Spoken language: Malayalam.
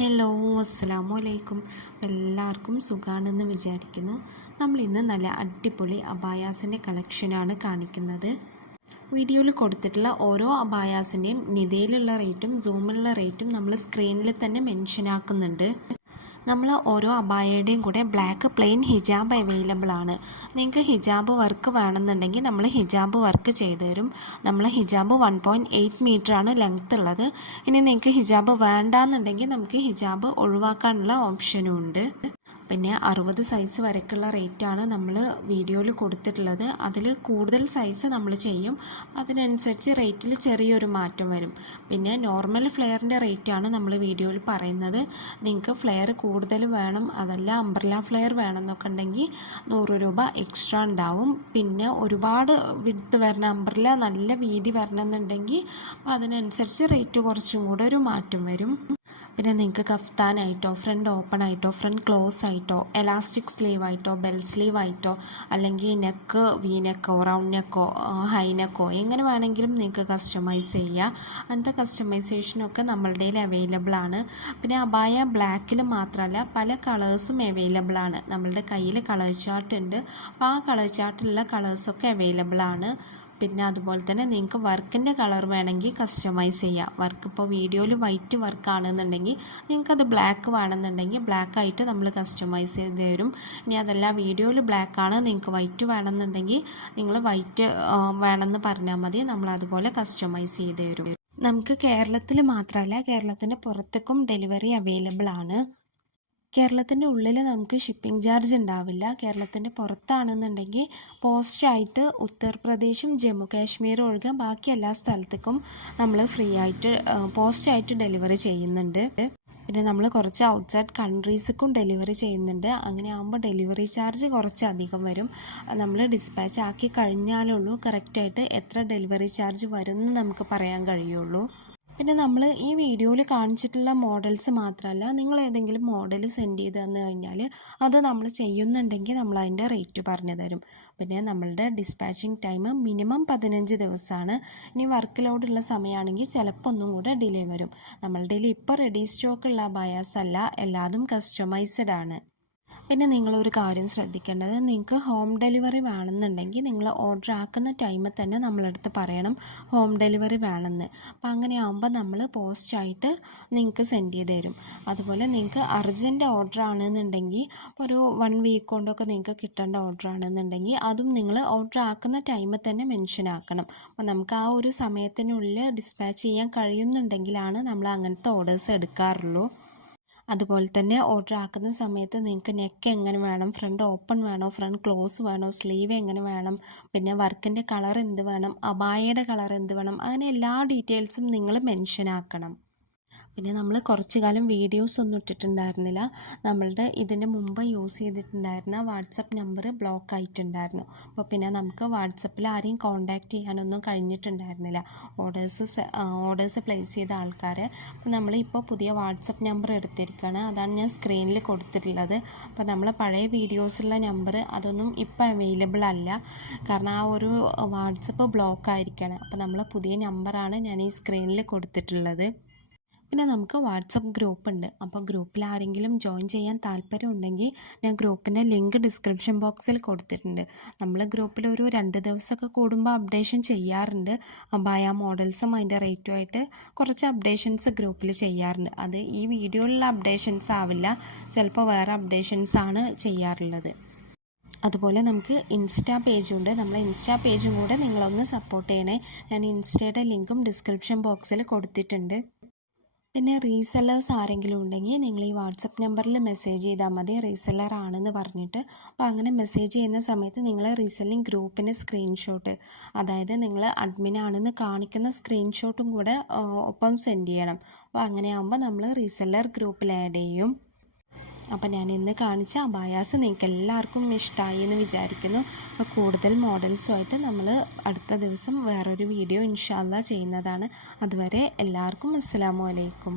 ഹലോ, അസ്സലാമു അലൈക്കും. എല്ലാവർക്കും സുഖാണെന്ന് വിചാരിക്കുന്നു. നമ്മളിന്ന് നല്ല അടിപൊളി അബായാസിൻ്റെ കളക്ഷനാണ് കാണിക്കുന്നത്. വീഡിയോയിൽ കൊടുത്തിട്ടുള്ള ഓരോ അബായാസിൻ്റെയും നിതയിലുള്ള റേറ്റും സൂമിലുള്ള റേറ്റും നമ്മൾ സ്ക്രീനിൽ തന്നെ മെൻഷൻ ആക്കുന്നുണ്ട്. നമ്മൾ ഓരോ അബായയുടെയും കൂടെ ബ്ലാക്ക് പ്ലെയിൻ ഹിജാബ് അവൈലബിൾ ആണ്. നിങ്ങൾക്ക് ഹിജാബ് വർക്ക് വേണമെന്നുണ്ടെങ്കിൽ നമ്മൾ ഹിജാബ് വർക്ക് ചെയ്തു തരും. നമ്മൾ ഹിജാബ് 1.8 മീറ്ററാണ് ലെങ്ത് ഉള്ളത്. ഇനി നിങ്ങൾക്ക് ഹിജാബ് വേണ്ടാന്നുണ്ടെങ്കിൽ നമുക്ക് ഹിജാബ് ഒഴിവാക്കാനുള്ള ഓപ്ഷനും ഉണ്ട്. പിന്നെ 60 സൈസ് വരയ്ക്കുള്ള റേറ്റാണ് നമ്മൾ വീഡിയോയിൽ കൊടുത്തിട്ടുള്ളത്. അതിൽ കൂടുതൽ സൈസ് നമ്മൾ ചെയ്യും, അതിനനുസരിച്ച് റേറ്റിൽ ചെറിയൊരു മാറ്റം വരും. പിന്നെ നോർമൽ ഫ്ലെയറിൻ്റെ റേറ്റാണ് നമ്മൾ വീഡിയോയിൽ പറയുന്നത്. നിങ്ങൾക്ക് ഫ്ലെയർ കൂടുതൽ വേണം, അതല്ല അംബ്രല്ല ഫ്ലെയർ വേണമെന്നൊക്കെ ഉണ്ടെങ്കിൽ 100 രൂപ എക്സ്ട്രാ ഉണ്ടാവും. പിന്നെ ഒരുപാട് വിഡ്ത്ത് വരണം, അംബ്രല്ല നല്ല വീതി വരണമെന്നുണ്ടെങ്കിൽ അതിനനുസരിച്ച് റേറ്റ് കുറച്ചും കൂടെ ഒരു മാറ്റം വരും. പിന്നെ നിങ്ങൾക്ക് കഫ്താനായിട്ടോ ഫ്രണ്ട് ഓപ്പൺ ആയിട്ടോ ഫ്രണ്ട് ക്ലോസ് ആയിട്ടോ എലാസ്റ്റിക് സ്ലീവ് ആയിട്ടോ ബെൽ സ്ലീവ് ആയിട്ടോ അല്ലെങ്കിൽ നെക്ക് വി നെക്കോ റൗണ്ട് നെക്കോ ഹൈ നെക്കോ എങ്ങനെ വേണമെങ്കിലും നിങ്ങൾക്ക് കസ്റ്റമൈസ് ചെയ്യുക. അങ്ങനത്തെ കസ്റ്റമൈസേഷനൊക്കെ നമ്മളുടെ അവൈലബിൾ ആണ്. പിന്നെ അബായ ബ്ലാക്കിൽ മാത്രമല്ല പല കളേഴ്സും അവൈലബിൾ ആണ്. നമ്മളുടെ കയ്യിൽ കളർ ചാർട്ട് ഉണ്ട്. അപ്പോൾ ആ കളർ ചാർട്ടിലുള്ള കളേഴ്സൊക്കെ അവൈലബിൾ ആണ്. പിന്നെ അതുപോലെ തന്നെ നിങ്ങൾക്ക് വർക്കിൻ്റെ കളർ വേണമെങ്കിൽ കസ്റ്റമൈസ് ചെയ്യാം. വർക്ക് ഇപ്പോൾ വീഡിയോയിൽ വൈറ്റ് വർക്കാണെന്നുണ്ടെങ്കിൽ നിങ്ങൾക്കത് ബ്ലാക്ക് വേണമെന്നുണ്ടെങ്കിൽ ബ്ലാക്കായിട്ട് നമ്മൾ കസ്റ്റമൈസ് ചെയ്ത് തരും. ഇനി അതല്ല വീഡിയോയിൽ ബ്ലാക്കാണ് നിങ്ങൾക്ക് വൈറ്റ് വേണമെന്നുണ്ടെങ്കിൽ നിങ്ങൾ വൈറ്റ് വേണമെന്ന് പറഞ്ഞാൽ മതി, നമ്മൾ അതുപോലെ കസ്റ്റമൈസ് ചെയ്ത് തരും. നമുക്ക് കേരളത്തിൽ മാത്രമല്ല കേരളത്തിൻ്റെ പുറത്തേക്കും ഡെലിവറി അവൈലബിൾ ആണ്. കേരളത്തിൻ്റെ ഉള്ളിൽ നമുക്ക് ഷിപ്പിംഗ് ചാർജ് ഉണ്ടാവില്ല. കേരളത്തിൻ്റെ പുറത്താണെന്നുണ്ടെങ്കിൽ പോസ്റ്റായിട്ട് ഉത്തർപ്രദേശും ജമ്മു കാശ്മീരും ഒഴികെ ബാക്കി എല്ലാ സ്ഥലത്തേക്കും നമ്മൾ ഫ്രീ ആയിട്ട് പോസ്റ്റായിട്ട് ഡെലിവറി ചെയ്യുന്നുണ്ട്. പിന്നെ നമ്മൾ കുറച്ച് ഔട്ട്സൈഡ് കൺട്രീസിലേക്കും ഡെലിവറി ചെയ്യുന്നുണ്ട്. അങ്ങനെ ആകുമ്പോൾ ഡെലിവറി ചാർജ് കുറച്ച് അധികം വരും. നമ്മൾ ഡിസ്പാച്ച് ആക്കി കഴിഞ്ഞാലുള്ളൂ കറക്റ്റായിട്ട് എത്ര ഡെലിവറി ചാർജ് വരും എന്ന് നമുക്ക് പറയാൻ കഴിയുള്ളൂ. പിന്നെ നമ്മൾ ഈ വീഡിയോയിൽ കാണിച്ചിട്ടുള്ള മോഡൽസ് മാത്രമല്ല, നിങ്ങൾ ഏതെങ്കിലും മോഡൽ സെൻഡ് ചെയ്ത് തന്നു കഴിഞ്ഞാൽ അത് നമ്മൾ ചെയ്യുന്നുണ്ടെങ്കിൽ നമ്മൾ അതിൻ്റെ റേറ്റ് പറഞ്ഞു തരും. പിന്നെ നമ്മളുടെ ഡിസ്പാച്ചിങ് ടൈം മിനിമം 15 ദിവസമാണ്. ഇനി വർക്ക് ലോഡുള്ള സമയമാണെങ്കിൽ ചിലപ്പോൾ ഒന്നും കൂടെ ഡിലേ വരും. നമ്മളുടെ ഇപ്പോൾ റെഡി സ്റ്റോക്കുള്ള ബയാസ് അല്ല, എല്ലാതും കസ്റ്റമൈസ്ഡ് ആണ്. പിന്നെ നിങ്ങളൊരു കാര്യം ശ്രദ്ധിക്കേണ്ടത്, നിങ്ങൾക്ക് ഹോം ഡെലിവറി വേണമെന്നുണ്ടെങ്കിൽ നിങ്ങൾ ഓർഡർ ആക്കുന്ന ടൈമിൽ തന്നെ നമ്മളടുത്ത് പറയണം ഹോം ഡെലിവറി വേണമെന്ന്. അപ്പോൾ അങ്ങനെ ആകുമ്പോൾ നമ്മൾ പോസ്റ്റായിട്ട് നിങ്ങൾക്ക് സെൻഡ് ചെയ്ത് തരും. അതുപോലെ നിങ്ങൾക്ക് അർജൻറ്റ് ഓർഡർ ആണെന്നുണ്ടെങ്കിൽ ഒരു 1 വീക്ക് കൊണ്ടൊക്കെ നിങ്ങൾക്ക് കിട്ടേണ്ട ഓർഡർ ആണെന്നുണ്ടെങ്കിൽ അതും നിങ്ങൾ ഓർഡർ ആക്കുന്ന ടൈമിൽ തന്നെ മെൻഷൻ ആക്കണം. അപ്പോൾ നമുക്ക് ആ ഒരു സമയത്തിനുള്ളിൽ ഡിസ്പാച്ച് ചെയ്യാൻ കഴിയുന്നുണ്ടെങ്കിലാണ് നമ്മൾ അങ്ങനത്തെ ഓർഡേഴ്സ് എടുക്കാറുള്ളൂ. അതുപോലെ തന്നെ ഓർഡർ ആക്കുന്ന സമയത്ത് നിങ്ങൾക്ക് നെക്ക് എങ്ങനെ വേണം, ഫ്രണ്ട് ഓപ്പൺ വേണോ ഫ്രണ്ട് ക്ലോസ് വേണോ, സ്ലീവ് എങ്ങനെ വേണം, പിന്നെ വർക്കിൻ്റെ കളർ എന്ത് വേണം, അബായയുടെ കളർ എന്ത് വേണം, അങ്ങനെ എല്ലാ ഡീറ്റെയിൽസും നിങ്ങൾ മെൻഷൻ ആക്കണം. പിന്നെ നമ്മൾ കുറച്ച് കാലം വീഡിയോസ് ഒന്നും ഇട്ടിട്ടുണ്ടായിരുന്നില്ല. നമ്മളുടെ ഇതിന് മുമ്പ് യൂസ് ചെയ്തിട്ടുണ്ടായിരുന്ന വാട്സപ്പ് നമ്പർ ബ്ലോക്ക് ആയിട്ടുണ്ടായിരുന്നു. അപ്പോൾ പിന്നെ നമുക്ക് വാട്സപ്പിൽ ആരെയും കോൺടാക്റ്റ് ചെയ്യാനൊന്നും കഴിഞ്ഞിട്ടുണ്ടായിരുന്നില്ല, ഓർഡേഴ്സ് പ്ലേസ് ചെയ്ത ആൾക്കാരെ. അപ്പോൾ നമ്മളിപ്പോൾ പുതിയ വാട്സപ്പ് നമ്പർ എടുത്തിരിക്കുകയാണ്, അതാണ് ഞാൻ സ്ക്രീനിൽ കൊടുത്തിട്ടുള്ളത്. അപ്പോൾ നമ്മൾ പഴയ വീഡിയോസുള്ള നമ്പർ അതൊന്നും ഇപ്പോൾ അവൈലബിൾ അല്ല, കാരണം ആ ഒരു വാട്സപ്പ് ബ്ലോക്ക് ആയിരിക്കുകയാണ്. അപ്പോൾ നമ്മൾ പുതിയ നമ്പറാണ് ഞാൻ ഈ സ്ക്രീനിൽ കൊടുത്തിട്ടുള്ളത്. പിന്നെ നമുക്ക് വാട്സപ്പ് ഗ്രൂപ്പ് ഉണ്ട്. അപ്പോൾ ഗ്രൂപ്പിൽ ആരെങ്കിലും ജോയിൻ ചെയ്യാൻ താല്പര്യമുണ്ടെങ്കിൽ ഞാൻ ഗ്രൂപ്പിൻ്റെ ലിങ്ക് ഡിസ്ക്രിപ്ഷൻ ബോക്സിൽ കൊടുത്തിട്ടുണ്ട്. നമ്മൾ ഗ്രൂപ്പിൽ ഒരു 2 ദിവസമൊക്കെ കൂടുമ്പോൾ അപ്ഡേഷൻ ചെയ്യാറുണ്ട്. അബായ മോഡൽസും അതിൻ്റെ റേറ്റുമായിട്ട് കുറച്ച് അപ്ഡേഷൻസ് ഗ്രൂപ്പിൽ ചെയ്യാറുണ്ട്. അത് ഈ വീഡിയോയിലുള്ള അപ്ഡേഷൻസ് ആവില്ല, ചിലപ്പോൾ വേറെ അപ്ഡേഷൻസാണ് ചെയ്യാറുള്ളത്. അതുപോലെ നമുക്ക് ഇൻസ്റ്റാ പേജുണ്ട്. നമ്മളെ ഇൻസ്റ്റാ പേജും കൂടെ നിങ്ങളൊന്ന് സപ്പോർട്ട് ചെയ്യണേ. ഞാൻ ഇൻസ്റ്റയുടെ ലിങ്കും ഡിസ്ക്രിപ്ഷൻ ബോക്സിൽ കൊടുത്തിട്ടുണ്ട്. പിന്നെ റീസെല്ലേഴ്സ് ആരെങ്കിലും ഉണ്ടെങ്കിൽ നിങ്ങൾ ഈ വാട്സപ്പ് നമ്പറിൽ മെസ്സേജ് ചെയ്താൽ മതി, റീസെല്ലർ ആണെന്ന് പറഞ്ഞിട്ട്. അപ്പോൾ അങ്ങനെ മെസ്സേജ് ചെയ്യുന്ന സമയത്ത് നിങ്ങൾ റീസെല്ലിംഗ് ഗ്രൂപ്പിൻ്റെ സ്ക്രീൻഷോട്ട്, അതായത് നിങ്ങൾ അഡ്മിൻ ആണെന്ന് കാണിക്കുന്ന സ്ക്രീൻഷോട്ടും കൂടെ ഒപ്പം സെൻഡ് ചെയ്യണം. അപ്പോൾ അങ്ങനെയാകുമ്പോൾ നമ്മൾ റീസെല്ലർ ഗ്രൂപ്പിൽ ആഡ് ചെയ്യും. അപ്പോൾ ഞാൻ ഇന്ന് കാണിച്ച അബായാസ് നിങ്ങൾക്ക് എല്ലാവർക്കും ഇഷ്ടമായി എന്ന് വിചാരിക്കുന്നു. അപ്പോൾ കൂടുതൽ മോഡൽസുമായിട്ട് നമ്മൾ അടുത്ത ദിവസം വേറൊരു വീഡിയോ ഇൻഷാ അല്ലാഹ് ചെയ്യുന്നതാണ്. അതുവരെ എല്ലാവർക്കും അസ്സലാമു അലൈക്കും.